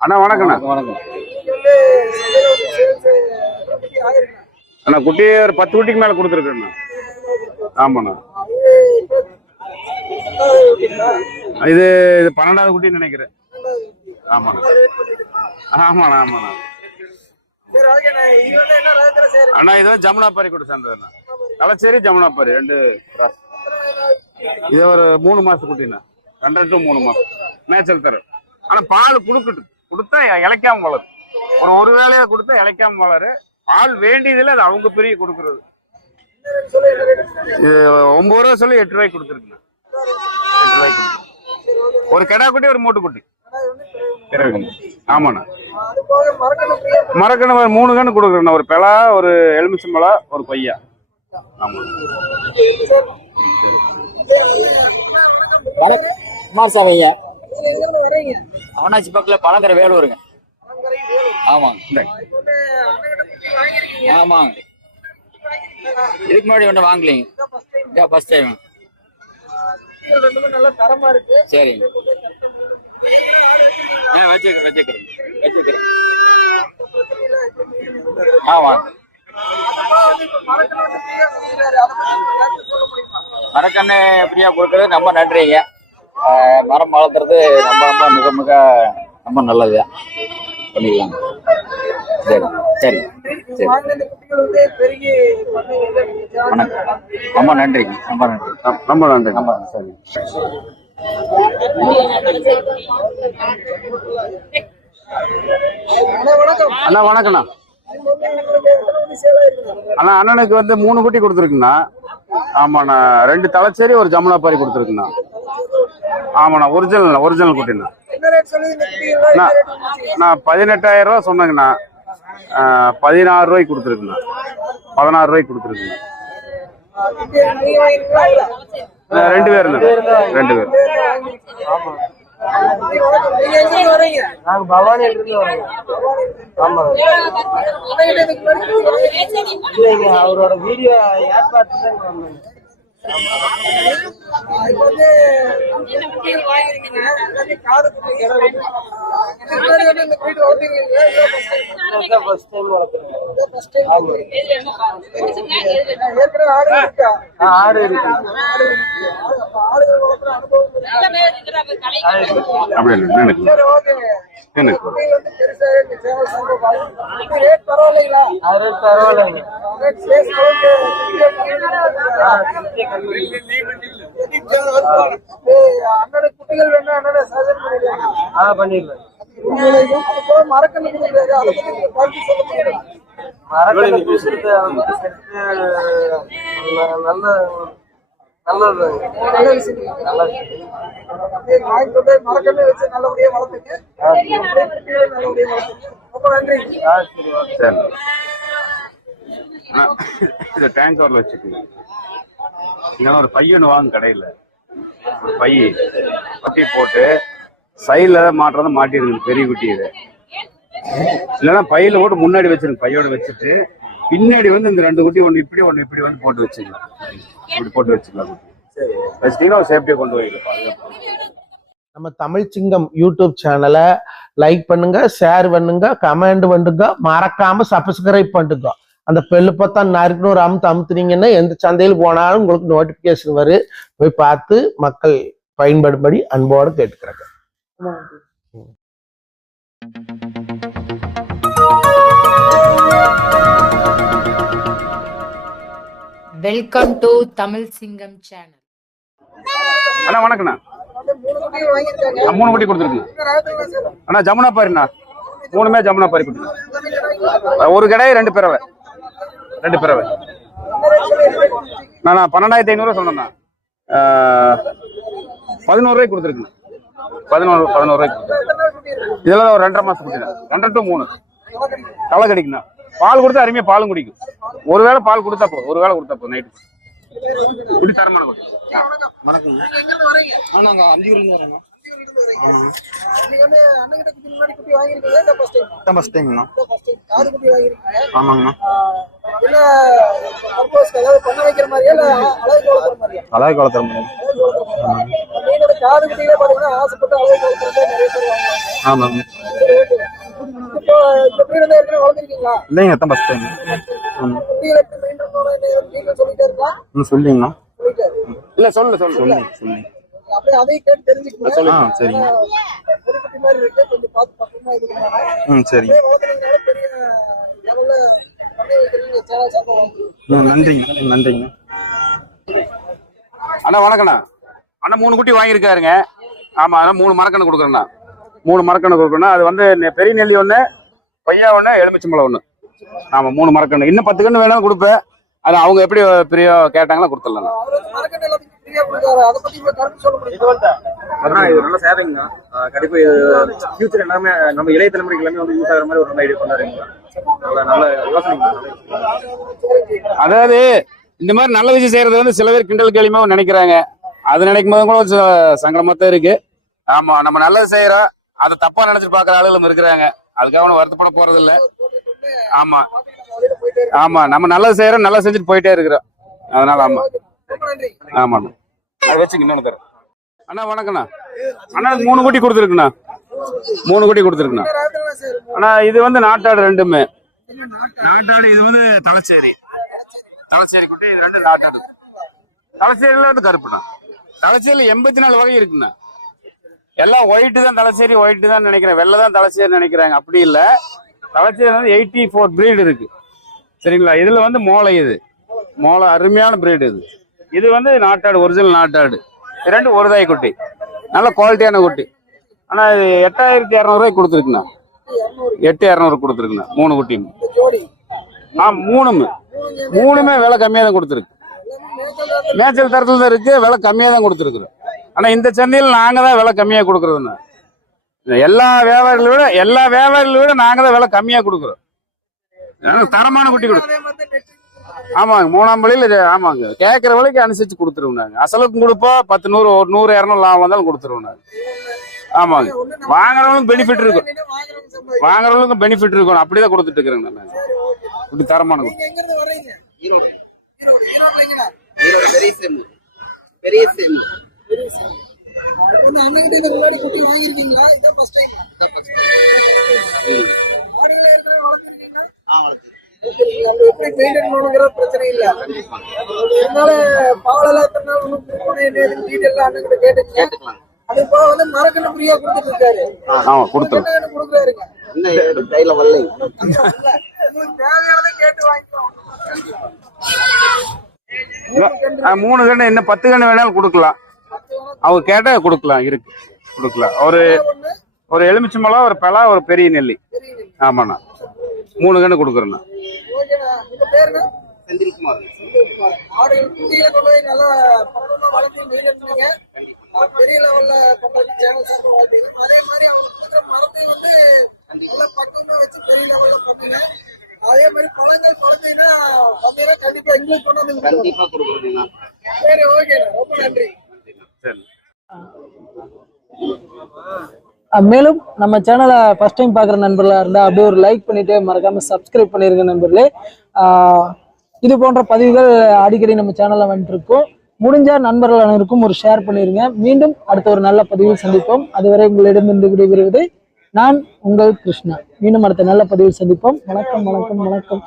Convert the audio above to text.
அண்ணா வணக்கண்ணா வணக்கம் அண்ணா குட்டி ஒரு பத்து குட்டிக்கு மேல கொடுத்துருக்கேண்ணா ஆமாண்ணா. இது இது பன்னெண்டாவது குட்டின்னு நினைக்கிறேன். ஆமாண்ணா. ஆமாண்ணா ஆமாண்ணா. அண்ணா இது வந்து ஜமுனாப்பாரி கூட சேர்ந்ததுண்ணா. களச்சேரி ஜமுனாப்பாரி ரெண்டு. இது ஒரு மூணு மாசம் குட்டிண்ணா. ரெண்டரை டு மூணு மாசம். மேய்ச்சல் தரும். ஆனா பால் கொடுக்கட்டும். கொடுத்தா இழைக்காம வளரும். ஒரு ஒரு வேலையை கொடுத்தா இழைக்காம வளரு. பால் வேண்டியதில்லை அது அவங்க பெரிய கொடுக்கறது. இது ஒன்பது ரூபா சொல்லி எட்டு ரூபாய்க்கு கொடுத்துருக்குண்ணா எட்டு ரூபாய்க்கு. ஒரு கிடா குட்டி ஒரு மூட்டு குட்டி ஆமாண்ணா. மரக்கணு ஒரு மூணு கண்ணு கொடுக்குறேண்ணா. ஒரு பெலா ஒரு எலுமிச்சம்பழா ஒரு கொய்யா. ஆமாம். சார் ஐயா அவனாச்சி பக்கத்துல பழங்கரை வேலூருங்க. ஆமாங்க. ஆமாங்க. இதுக்கு முன்னாடி ஒன்றும் வாங்கலைங்க. ஃபர்ஸ்ட் டைம் சரிங்க. ஆ வச்சுக்கிறேன் வச்சுக்கிறேன். வச்சுக்கிறேன். ஆமாங்க மரக்கண்ணு ஃப்ரீயாக கொடுக்கறது ரொம்ப நன்றிங்க. மரம் வளர்த்துறது ரொம்ப ரொம்ப மிக மிக ரொம்ப நல்லது பண்ணிக்கலாம் சரி சரி சரி. வணக்கம். ரொம்ப நன்றிங்க ரொம்ப நன்றி. ரொம்ப- ரொம்ப நன்றி. ரொம்ப சரி. அண்ணா வணக்கண்ணா அண்ணா அண்ணனுக்கு வந்து மூணு குட்டி கொடுத்துருக்குண்ணா. ஆமாண்ணா. ரெண்டு தலைச்சேரி ஒரு ஜமுனாப்பாரி கொடுத்துருக்குண்ணா. ஆமாண்ணா ஒரிஜினல் ஒரிஜினல் குட்டிண்ணா அண்ணா நான் பதினெட்டாயிரம் ரூபா சொன்னேங்கண்ணா பதினாறு ரூபாய்க்கு கொடுத்துருக்குண்ணா பதினாறு ரூபாய்க்கு கொடுத்துருக்குண்ணா ரெண்டு பேர் ரெண்டு பேர் நாங்க அவரோட வீடியோ ஏர் பார்த்து தான் இந்த வீடு ஃபர்ஸ்ட் ஆடு இருக்கு அப்படி இல்லை நினைக்கு மரக்கடை பேசுறது நல்ல நல்லதுதாங்க நல்ல விஷயம். நல்ல போய் மரக்கண்ணை வச்சு நல்லபடியா வளர்த்துங்க. நல்லபடியா ரொம்ப நன்றி. சரி வச்சுக்கோங்க. ஒரு பையன் வாங்க கடையில். ஒரு பை பட்டி போட்டு சைடில் மாட்டுறத மாட்டிருக்குது பெரிய குட்டி இது. இல்லைன்னா பையில போட்டு முன்னாடி வச்சிருங்க பையோட வச்சுட்டு பின்னாடி வந்து இந்த ரெண்டு குட்டி ஒன்று இப்படி ஒன்று இப்படி வந்து போட்டு வச்சுக்கலாம் இப்படி போட்டு வச்சுக்கலாம். வச்சுட்டீங்கன்னா சேஃப்டியாக கொண்டு போயிடலாம் நம்ம தமிழ் சிங்கம் யூடியூப் சேனலை லைக் பண்ணுங்க ஷேர் பண்ணுங்க கமெண்ட் பண்ணுங்க மறக்காம சப்ஸ்கிரைப் பண்ணுங்க. அந்த பெல்லு பார்த்தா நறுக்குன்னு ஒரு அமுத்து அமுத்துனீங்கன்னா எந்த சந்தையில் போனாலும் உங்களுக்கு நோட்டிஃபிகேஷன் வரும். போய் பார்த்து மக்கள் பயன்படும்படி அன்போடு கேட்டுக்கிறாங்க. வெல்கம் டு தமிழ் சிங்கம் சேனல் அண்ணா வணக்கண்ணா மூணு குட்டி சார் அண்ணா ஜமுனா பாருண்ணா. மூணுமே ஜமுனா பாரி குட்டி ஒரு கடை ரெண்டு பிறவை. ரெண்டு பிறவை. நான் பன்னெண்டாயிரத்தி ஐநூறுவா சொன்னேண்ணா. பதினோரு ரூபாய்க்கு கொடுத்துருக்குண்ணா பதினோரு பதினோரு ரூபாய்க்கு. இதெல்லாம் ஒரு ரெண்டரை மாசம் குட்டி தான் ரெண்டரை டு மூணு. களை கடிக்குண்ணா. பால் கொடுத்தா அருமையா பாலும் குடிக்கும். ஒரு வேளை பால் கொடுத்தா போதும் ஒரு வேளை கொடுத்தா போதும் நைட்டு குடி தரமான இருந்து வரீங்க? நாங்க அந்தியூர்ல வாங்கியிருக்கீங்க? ஆமாங்கண்ணா. அழகு வளர்த்துற மாதிரி. காது குட்டியில பாத்தீங்கன்னா ஆசைப்பட்டு நிறைய பேர் வாங்குவாங்க இந்த ஏற்கனவே வளர்த்திருக்கீங்களா? இல்லைங்க தான் டைம் நீங்க சொல்லிட்டே இருக்கா? ம் சொல்லிங்கண்ணா சொல்லிட்டாரு. இல்லை சொல்லு சொல்லு சொல்லு சொல்லி அப்படியே அதையும் கேட்டு. ஆ சரிங்க குட்டி குட்டி மாதிரி இருக்கு. கொஞ்சம் பார்த்து பத்திரமா இது பண்ணுங்க. ம் சரிங்க அப்படியே பெரிய வைக்கிறீங்க. சேனல் வளர்த்துறீங்க. ம் நன்றிங்க நன்றிங்க அண்ணா வணக்கண்ணா அண்ணா மூணு குட்டி வாங்கியிருக்காருங்க. ஆமா அதான் மூணு மரக்கண்ணு கொடுக்குறேண்ணா. மூணு மரக்கண்ணு கொடுக்குறேண்ணா. அது வந்து பெரிய நெல்லி ஒன்று கொய்யா ஒன்று எலுமிச்சம்பழம் ஒன்று ஆமா மூணு மரக்கண்ணு இன்னும் பத்து கண்ணு வேணாலும் கொடுப்பேன். அது அவங்க எப்படி பிரியோ கேட்டாங்களோ கொடுத்துடலாம் இது நல்ல சேவைங்க. கண்டிப்பா இது ஃபியூச்சர் எல்லாமே நம்ம இளைய தலைமுறைக்கு எல்லாமே வந்து யூஸ் ஆகிற மாதிரி ஒரு நல்ல ஐடியா பண்ணாருங்க நல்ல நல்ல யோசனைங்க. அதாவது இந்த மாதிரி நல்ல விஷயம் செய்யறது வந்து சில பேர் கிண்டல் கேலிமா நினைக்கிறாங்க. அது நினைக்கும் போது கூட கொஞ்சம் சங்கடமா தான் இருக்கு. ஆமா நம்ம நல்லது செய்யறோம் அதை தப்பா நினைச்சு பாக்குற ஆளுகளும் இருக்கிறாங்க. அதுக்காக ஒன்றும் வருத்தப்பட போறது இல்ல ஆமா. ஆமா நம்ம நல்லது செய்யறோம் நல்லா செஞ்சுட்டு போயிட்டே இருக்கிறோம். அதனால ஆமா. ஆமாண்ணா அது வச்சுங்க இன்னொன்று தரேன். அண்ணா வணக்கண்ணா அண்ணா இது மூணு குட்டி கொடுத்துருக்குண்ணா. மூணு குட்டி கொடுத்துருக்குண்ணா. அண்ணா இது வந்து நாட்டாடு ரெண்டுமே. நாட்டாடு இது வந்து தலைச்சேரி. தலைச்சேரி குட்டி இது ரெண்டு நாட்டாடு. தலைச்சேரியில வந்து கருப்புண்ணா. தலைச்சேரியில் எண்பத்தி நாலு வகை இருக்குண்ணா. எல்லாம் ஒயிட்டு தான் தலைச்சேரி ஒயிட்டு தான் நினைக்கிறேன். வெள்ளை தான் தலைச்சேரி நினைக்கிறாங்க. அப்படி இல்லை. தலைச்சேரி வந்து எயிட்டி ஃபோர் பிரீடு இருக்கு. சரிங்களா? இதில் வந்து மோளை இது. மோளை அருமையான பிரீடு இது. இது வந்து நாட்டாடு ஒரிஜினல் நாட்டாடு. இது ரெண்டு ஒரு தாய் குட்டி. நல்ல குவாலிட்டியான குட்டி. ஆனால் இது எட்டாயிரத்தி இரநூறுவாய்க்கு கொடுத்துருக்குண்ணா. எட்டு இரநூறு கொடுத்துருக்குண்ணா. மூணு குட்டியும். ஆ மூணுமே. மூணுமே விலை கம்மியாக தான் கொடுத்துருக்கு. மேய்ச்சல் தரத்தில் தான் இருக்கு விலை கம்மியாக தான் கொடுத்துருக்குறோம். ஆனால் இந்த சந்தையில் நாங்கள் தான் விலை கம்மியாக கொடுக்குறதுண்ணா எல்லா வியாபாரிகளை விட எல்லா வியாபாரிகளை விட நாங்கள் தான் விலை கம்மியாக கொடுக்குறோம். தரமான குட்டி கொடுக்குறோம் ஆமாங்க மூணாம் வழியில் ஆமாங்க. கேட்குற விலைக்கு அனுசரித்து கொடுத்துருவோம் நாங்கள் அசலுக்கும் கொடுப்போம் பத்து நூறு ஒரு நூறு இரநூறு லாபம் வந்தாலும் கொடுத்துருவோம் நாங்கள் ஆமாங்க. வாங்குறவங்களுக்கும் பெனிஃபிட் இருக்கும். வாங்குறவங்களுக்கும் பெனிஃபிட் இருக்கும். அப்படிதான் கொடுத்துட்டு இருக்கிறேங்க நாங்கள் இப்படி தரமான குட்டி? ஈரோடு. பெரிய சேமு பெரிய சேமு இப்ப வந்து அண்ணன்கிட்ட இதுக்கு முன்னாடி குட்டி வாங்கியிருக்கீங்களா? இதான்? ஆடுகளை ஏற்கனவே வளர்த்திருக்கீங்களா? வளர்த்திருக்கீங்க. அப்ப எப்படி maintain பண்ணணுங்கிறது பிரச்சனை இல்ல. அதனால பாலெல்லாம் எத்தனை நாள் கொடுக்கணும், detail எல்லாம் அண்ணன்கிட்ட கேட்டுக்கங்க. அது போக வந்து மரக்கன்று ஃப்ரீயா கொடுத்துட்டு இருக்காரு ஆமா வேணும் கொடுக்குறாருங்க இன்னும் கையில வரலை உங்களுக்கு தேவையானதை கேட்டு வாங்கிக்கோங்க ஆ, மூணு கண்ணு இன்னும் பத்து கண்ணு வேணாலும் கொடுக்கலாம். அவங்க கேட்டா கொடுக்கலாம் இருக்கு. கொடுக்கலாம். ஒரு ஒரு எலுமிச்சம்பழம் ஒரு பலா ஒரு பெரிய நெல்லி. ஆமாண்ணா. மூணு கண்ணு கொடுக்குறேண்ணா. செந்தில்குமார். நல்லா பெரிய லெவல்ல கண்டிப்பா கொடுக்குறீங்கண்ணா சரி ஓகேண்ணா ரொம்ப நன்றி. சரி. அஹ் மேலும் நம்ம சேனலை ஃபர்ஸ்ட் டைம் பார்க்குற நண்பர்களாக இருந்தால் அப்படியே ஒரு லைக் பண்ணிட்டு மறக்காம சப்ஸ்கிரைப் பண்ணிருங்க நண்பர்களே. ஆஹ் இது போன்ற பதிவுகள் அடிக்கடி நம்ம சேனலில் வந்துட்டு இருக்கோம் முடிஞ்ச நண்பர்கள் அனைவருக்கும் ஒரு ஷேர் பண்ணிருங்க. மீண்டும் அடுத்த ஒரு நல்ல பதிவில் சந்திப்போம். அதுவரை உங்களிடமிருந்து விடைபெறுவது நான் உங்கள் கிருஷ்ணா. மீண்டும் அடுத்த நல்ல பதிவில் சந்திப்போம். வணக்கம் வணக்கம் வணக்கம்.